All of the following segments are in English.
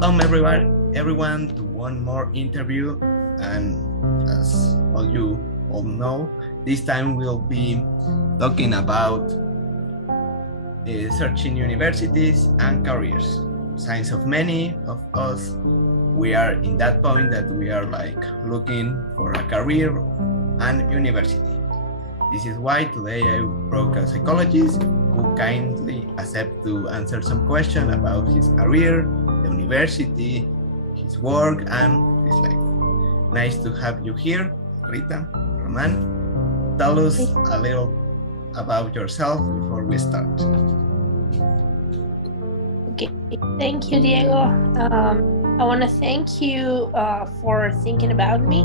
Welcome everyone to one more interview, and as all you all know, this time we'll be talking about searching universities and careers. Since of many of us, we are in that point that we are like looking for a career and university. This is why today I brought a psychologist who kindly accept to answer some question about his career, the university, his work, and his life. Nice to have you here, Rita Roman. Tell us a little about yourself before we start. Okay, thank you, Diego. I want to thank you for thinking about me.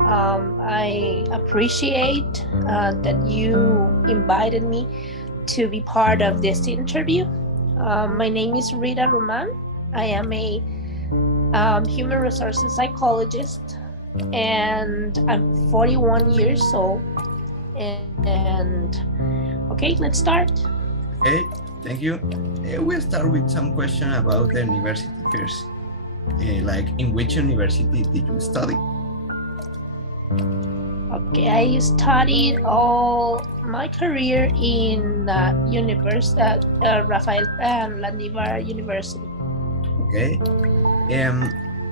I appreciate that you invited me to be part of this interview. My name is Rita Roman. I am a human resources psychologist, and I'm 41 years old. And okay, let's start. Okay, thank you. We'll start with some question about the university first. Like, in which university did you study? Okay, I studied all my career in Rafael Landivar University. Okay.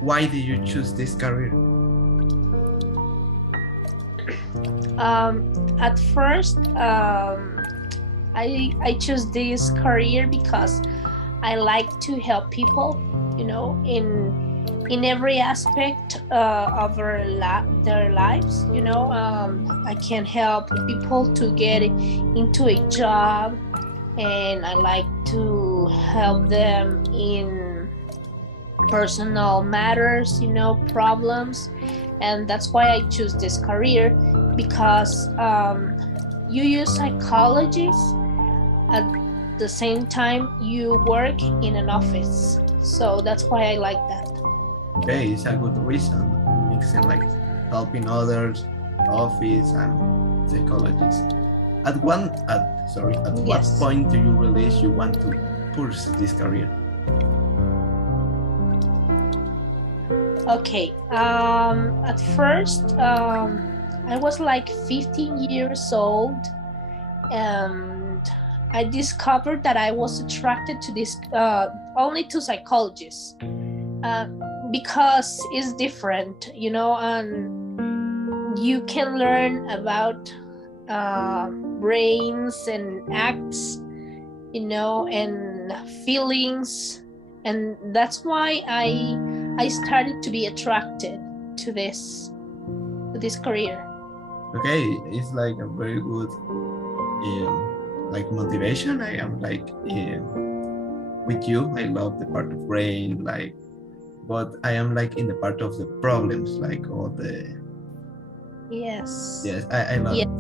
Why did you choose this career? At first, I chose this career because I like to help people, in every aspect of their lives. I can help people to get into a job, and I like to help them in personal matters, problems. And that's why I choose this career, because you use psychologists at the same time you work in an office. So that's why I like that. Okay, it's a good reason. Mixing like helping others, office, and psychologists. At what point do you realize you want to pursue this career? Okay. At first, I was like 15 years old, and I discovered that I was attracted to this only to psychologists. Because it's different, and you can learn about brains and acts, and feelings, and that's why I started to be attracted to this career. Okay, it's like a very good like motivation. I am like with you. I love the part of brain, like, but I am like in the part of the problems, like all the. Yes, I love yes. it.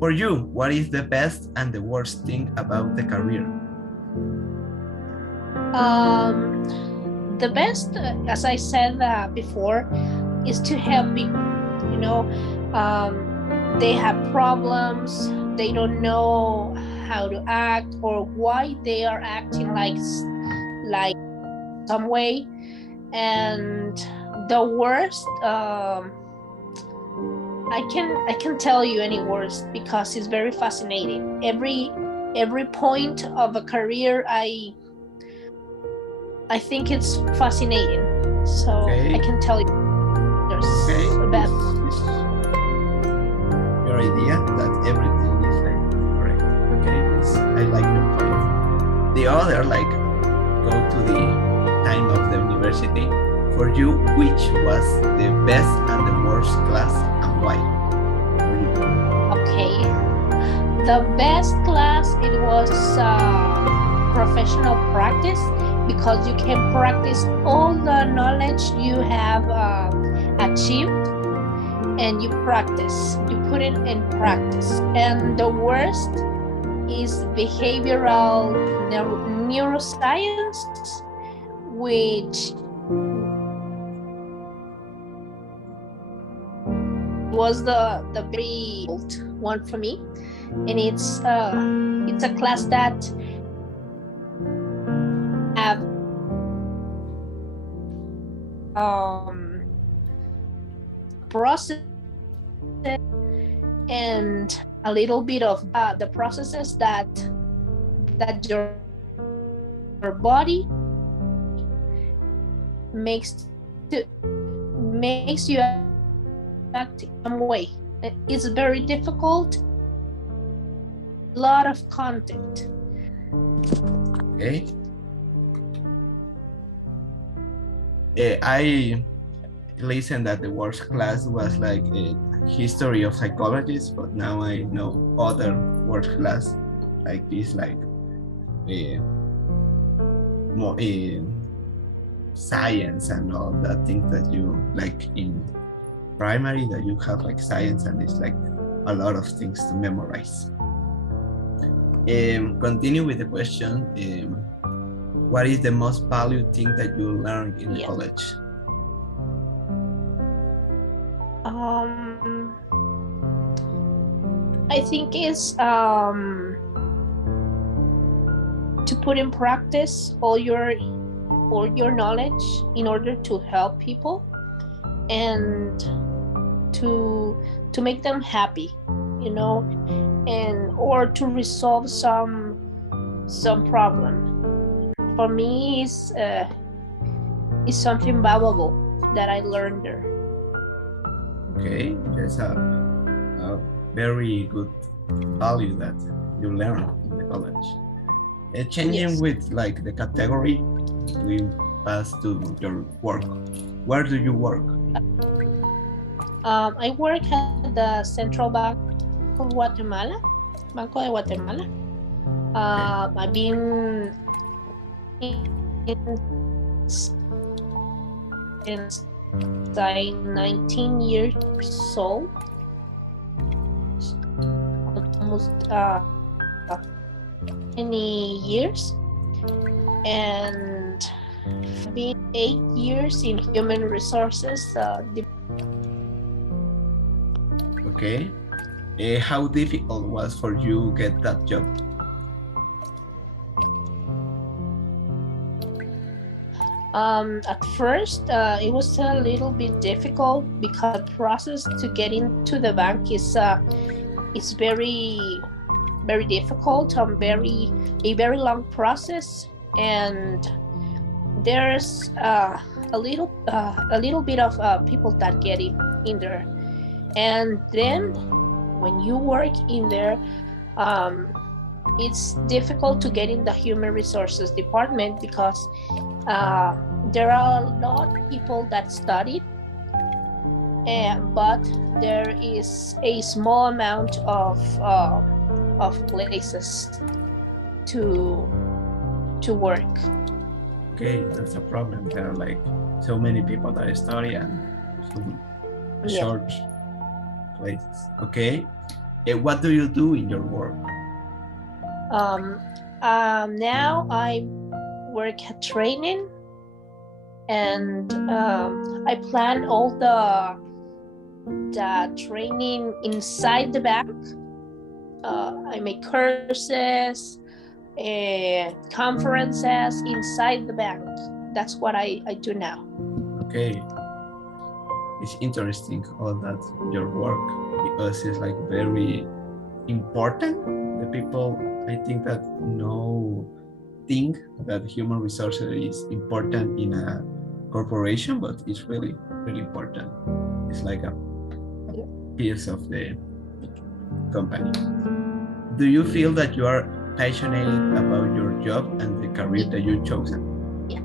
For you, what is the best and the worst thing about the career? The best, as I said before, is to help people. They have problems, they don't know how to act or why they are acting like some way. And the worst, I can tell you any worst, because it's very fascinating. Every point of a career, I think it's fascinating. So okay. I can tell you there's a bad. Your idea that everything is like correct. Okay, I like your point. The other, like, go to the time of the university. For you, which was the best and the worst class, and why? Okay, the best class, it was professional practice, because you can practice all the knowledge you have achieved, and you put it in practice. And the worst is behavioral neuroscience, which was the very old one for me. And it's a class that have process and a little bit of the processes that your body makes you act in some way. It's very difficult. A lot of content. Okay. I listened that the worst class was like a history of psychologists, but now I know other worst class like this, like more science and all that things that you like in primary, that you have like science and it's like a lot of things to memorize. Continue with the question. What is the most valued thing that you learned in college? I think it's to put in practice all your knowledge in order to help people and to make them happy, you know, and or to resolve some problem. For me, is something valuable that I learned there. Okay, that's a very good value that you learn in the college. Changing with like the category, we pass to your work. Where do you work? I work at the Central Bank of Guatemala, Banco de Guatemala. I've been since I'm 19 years old, almost 20 years, and been 8 years in human resources. Okay. How difficult was for you get that job? At first, it was a little bit difficult because the process to get into the bank is very, very difficult and a very long process, and there's a little bit of people that get in there, and then when you work in there, it's difficult to get in the human resources department because there are a lot of people that studied, but there is a small amount of places to work. Okay, that's a problem. There are like so many people that study and some short places. Okay, what do you do in your work? Now I work at training, and I plan all the training inside the bank. I make courses, conferences inside the bank. That's what I do now. Okay, it's interesting all that your work, because it's like very important. The people, I think, that think that human resources is important in a corporation, but it's really, really important. It's like a piece of the company. Do you feel that you are passionate about your job and the career that you've chosen? Yeah.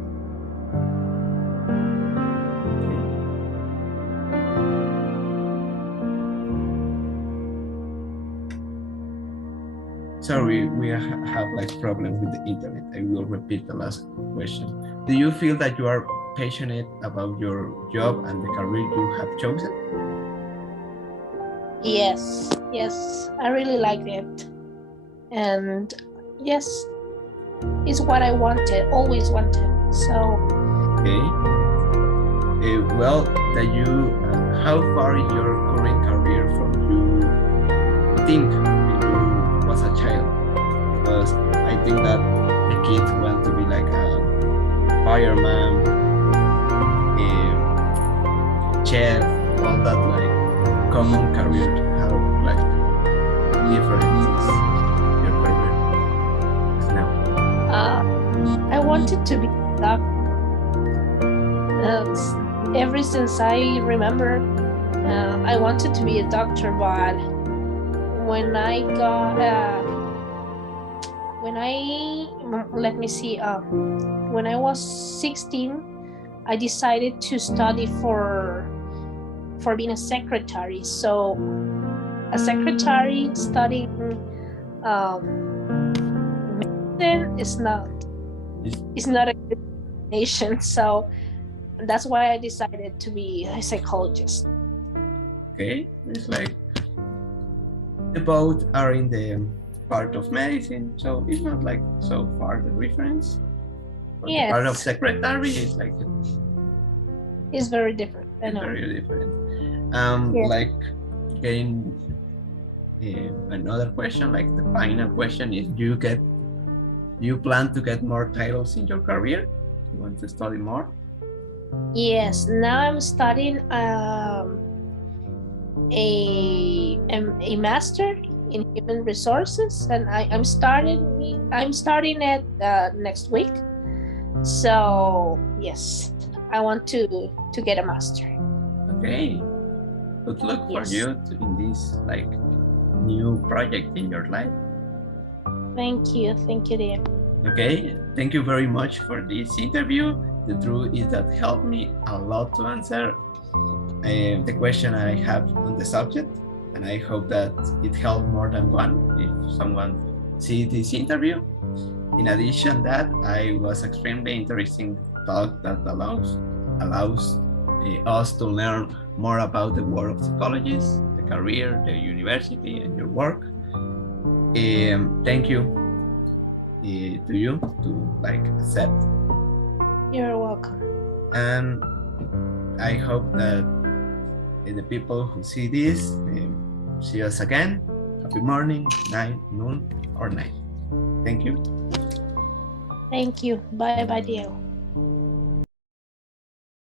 Sorry, we have like problems with the internet. I will repeat the last question. Do you feel that you are passionate about your job and the career you have chosen? Yes, I really like it. And yes, it's what I wanted, always wanted. So. Okay. Well, how far is your current career from you think when you was a child? Because I think that the kids want to be like a fireman, chef, all that like common career, how like different is your career now? I wanted to be a doctor. Ever since I remember, I wanted to be a doctor, but when I got, let me see, when I was 16, I decided to study for being a secretary. So a secretary studying medicine is not a good combination. So that's why I decided to be a psychologist. Okay, it's like the both are in the part of medicine, so it's not like so far the difference. But Yes. the part of secretary is like it's very different. I know. Very different. Yeah. Like getting another question, like the final question is: do you plan to get more titles in your career? You want to study more? Yes. Now I'm studying a master in human resources, and I'm starting it next week. So yes, I want to get a master. Okay, good luck for you in this like new project in your life. Thank you, dear. Okay, thank you very much for this interview. The truth is that helped me a lot to answer the question I have on the subject, and I hope that it helped more than one if someone see this interview. In addition, that I was extremely interesting talk that allows us to learn more about the world of psychologists, the career, the university, and your work. Thank you to you to like accept. You're welcome. And I hope that the people who see this see us again. Happy morning, night, noon, or night. Thank you. Thank you. Bye bye, Diego.